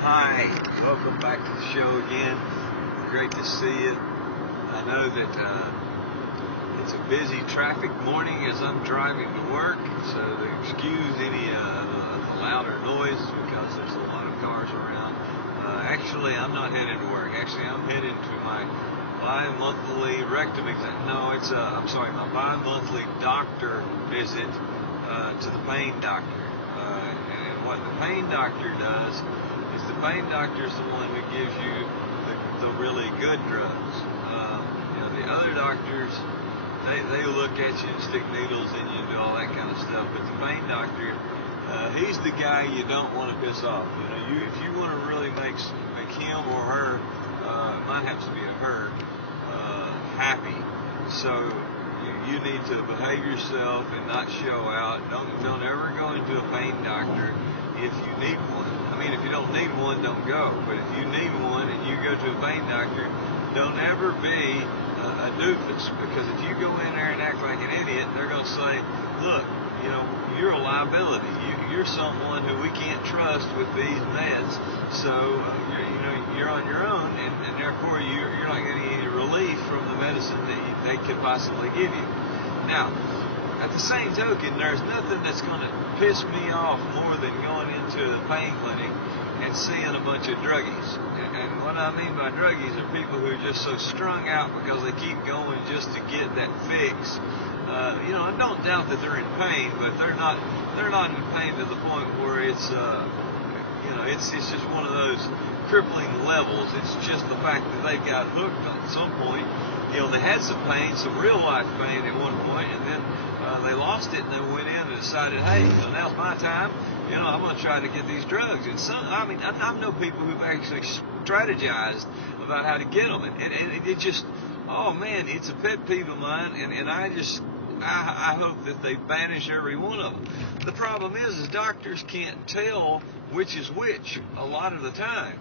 Hi, welcome back to the show again. Great to see you. I know that it's a busy traffic morning as I'm driving to work, so excuse any louder noise because there's a lot of cars around. Actually, I'm not headed to work. Actually, I'm headed to my bi-monthly rectum exam. No, my bi-monthly doctor visit to the pain doctor. And what the pain doctor does is the pain doctor is the one who gives you the really good drugs. The other doctors, they look at you and stick needles in you and do all that kind of stuff. But the pain doctor, he's the guy you don't want to piss off. If you want to really make him or her, it might have to be a her, happy. So you need to behave yourself and not show out. Don't ever go into a pain doctor if you need one. I mean, if you don't need one, don't go. But if you need one and you go to a pain doctor, don't ever be a doofus, because if you go in there and act like an idiot, they're going to say, look, you're a liability. You're someone who we can't trust with these meds. So you're on your own, and therefore you're not getting any relief from the medicine that they could possibly give you. Now, at the same token, there's nothing that's going to piss me off more than going into the pain clinic and seeing a bunch of druggies. And what I mean by druggies are people who are just so strung out because they keep going just to get that fix. I don't doubt that they're in pain, but they're not in pain to the point where it's just one of those crippling levels. It's just the fact that they've got hooked at some point. They had some pain, some real life pain at one point, and then they lost it, and they went in and decided, hey, now's my time. I'm going to try to get these drugs. And I know people who've actually strategized about how to get them, and it just, oh man, it's a pet peeve of mine, and I hope that they banish every one of them. The problem is doctors can't tell which is which a lot of the time.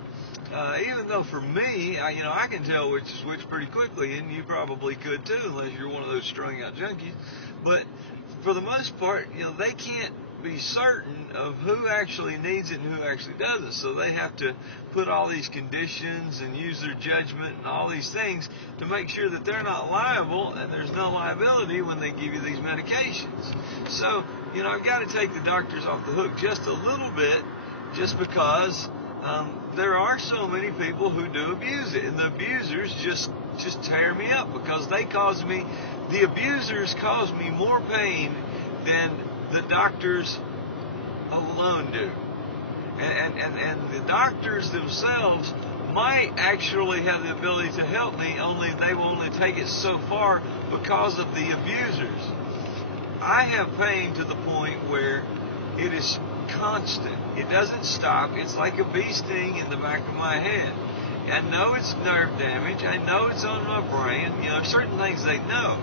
Even though for me, I can tell which is which pretty quickly, and you probably could too, unless you're one of those strung out junkies. But for the most part, they can't be certain of who actually needs it and who actually doesn't. So they have to put all these conditions and use their judgment and all these things to make sure that they're not liable and there's no liability when they give you these medications. So, I've got to take the doctors off the hook just a little bit, just because there are so many people who do abuse it, and the abusers just tear me up because the abusers cause me more pain than the doctors alone do. And the doctors themselves might actually have the ability to help me, only they will only take it so far because of the abusers. I have pain to the point where it is constant. It doesn't stop. It's like a bee sting in the back of my head. I know it's nerve damage. I know it's on my brain. Certain things they know.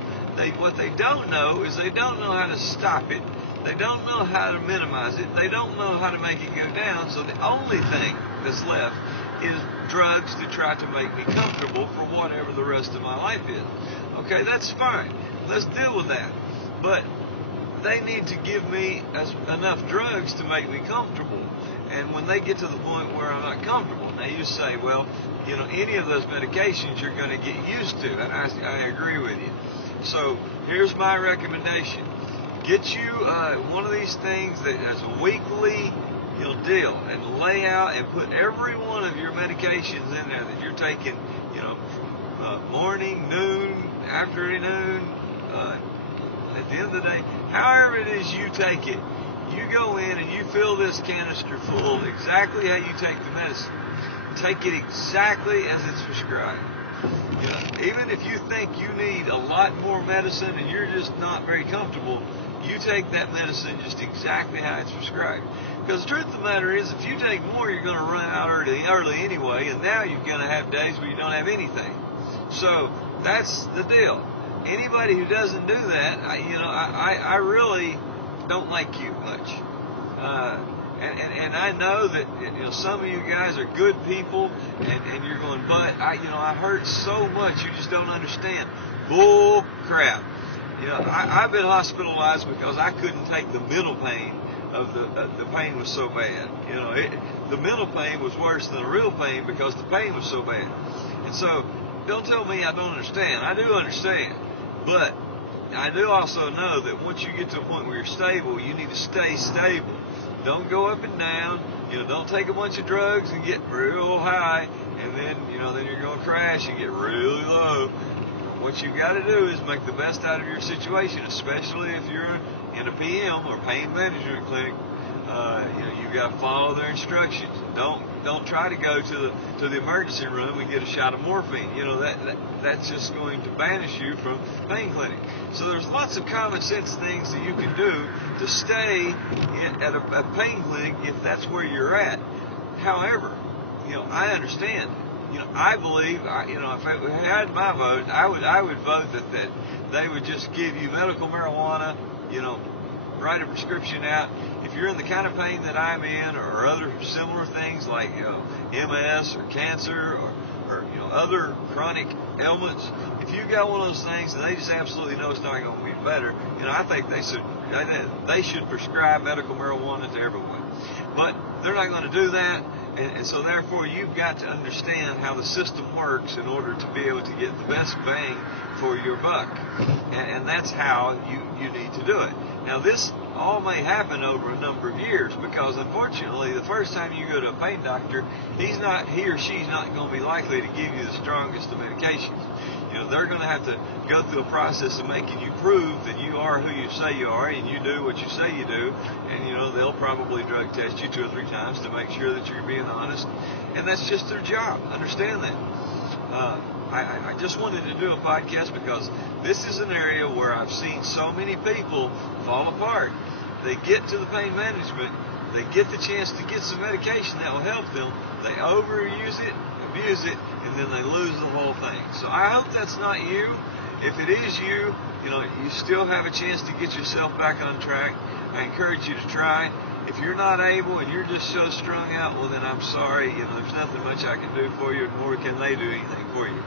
What they don't know is they don't know how to stop it. They don't know how to minimize it. They don't know how to make it go down. So the only thing that's left is drugs to try to make me comfortable for whatever the rest of my life is. Okay, that's fine. Let's deal with that. But they need to give me enough drugs to make me comfortable. And when they get to the point where I'm not comfortable, now you say, well, any of those medications you're going to get used to. And I agree with you. So here's my recommendation. Get you one of these things that has a weekly deal, and lay out and put every one of your medications in there that you're taking, morning, noon, afternoon, at the end of the day, however it is you take it, you go in and you fill this canister full exactly how you take the medicine. Take it exactly as it's prescribed. Even if you think you need a lot more medicine and you're just not very comfortable, you take that medicine just exactly how it's prescribed. Because the truth of the matter is, if you take more, you're going to run out early anyway, and now you're going to have days where you don't have anything. So that's the deal. Anybody who doesn't do that, I really don't like you much. And I know that some of you guys are good people, and you're going, but I hurt so much, you just don't understand. Bull crap. I've been hospitalized because I couldn't take the middle pain the pain was so bad. You know, the mental pain was worse than the real pain because the pain was so bad. And so, don't tell me I don't understand. I do understand, but I do also know that once you get to a point where you're stable, you need to stay stable. Don't go up and down. You know, don't take a bunch of drugs and get real high, and then then you're going to crash and get really low. What you've got to do is make the best out of your situation, especially if you're in a PM or pain management clinic. You've got to follow their instructions. Don't try to go to the emergency room and get a shot of morphine. You know, that's just going to banish you from pain clinic. So there's lots of common sense things that you can do to stay at a pain clinic if that's where you're at. However, I understand. I believe, if I had my vote, I would vote that they would just give you medical marijuana, write a prescription out. If you're in the kind of pain that I'm in, or other similar things like MS or cancer or other chronic ailments, if you got one of those things and they just absolutely know it's not going to be better, I think they should prescribe medical marijuana to everyone. But they're not going to do that. And so therefore you've got to understand how the system works in order to be able to get the best bang for your buck. And that's how you need to do it. Now this all may happen over a number of years, because unfortunately the first time you go to a pain doctor, he or she's not going to be likely to give you the strongest of medications. They're going to have to go through a process of making you prove that you are who you say you are and you do what you say you do, and they'll probably drug test you 2 or 3 times to make sure that you're being honest, and that's just their job. Understand that. I just wanted to do a podcast because this is an area where I've seen so many people fall apart. They get to the pain management, they get the chance to get some medication that will help them, they overuse it, abuse it, and then they lose the whole thing. So I hope that's not you. If it is you, you still have a chance to get yourself back on track. I encourage you to try. If you're not able and you're just so strung out, well then I'm sorry. There's nothing much I can do for you, nor can they do anything for you.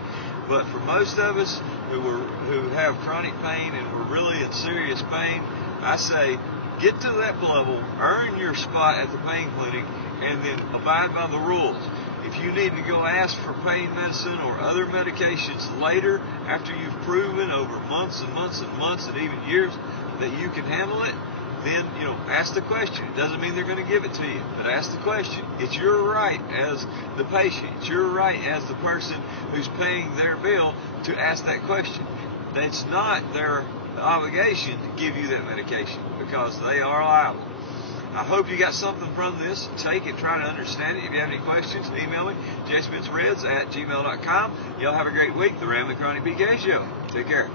But for most of us who have chronic pain and we're really in serious pain, I say get to that level, earn your spot at the pain clinic, and then abide by the rules. If you need to go ask for pain medicine or other medications later, after you've proven over months and months and months and even years that you can handle it, then, ask the question. It doesn't mean they're going to give it to you, but ask the question. It's your right as the patient. It's your right as the person who's paying their bill to ask that question. It's not their obligation to give you that medication because they are liable. I hope you got something from this. Take it, try to understand it. If you have any questions, email me, jspencereds@gmail.com. Y'all have a great week. The Ramblin' Chronic PK Show. Take care.